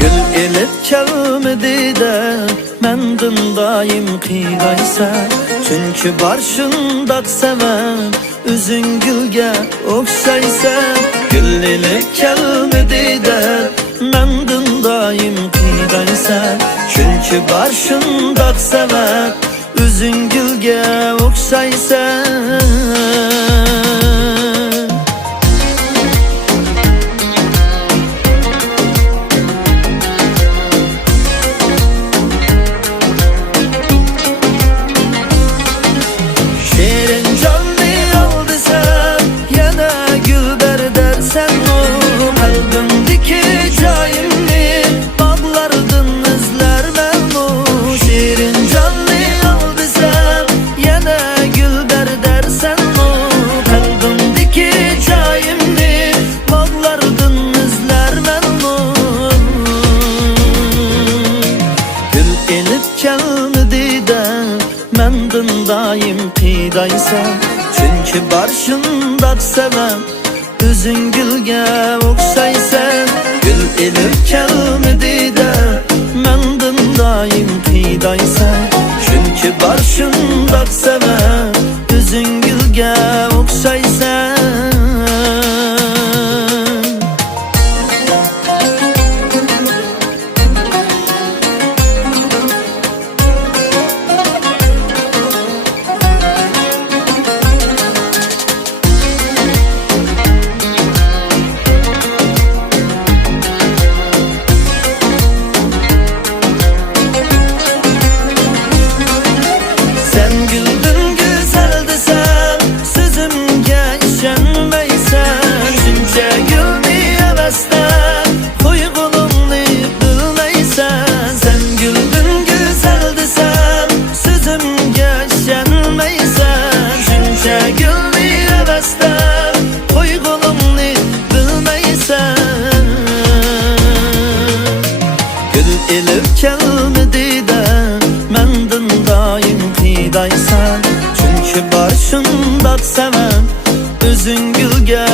Gül elip kelmedi de mendin daim kıydaysa. Çünkü barşındak seven üzün gülge okşaysa. Gül elip kelmedi de mendin daim kıydaysa. Çünkü barşındak seven üzün gülge okşaysa. Kelmedi de mendin daim kıydaysa. Çünkü barşındak seven üzün gülge okşaysa. Gül elip kelmedi de mendin daim kıydaysa. Çünkü barşındak seven üzün gülge okşaysa. Elip kelmedi de mendin daim kıydaysa. Çünkü barşındak seven üzün gülge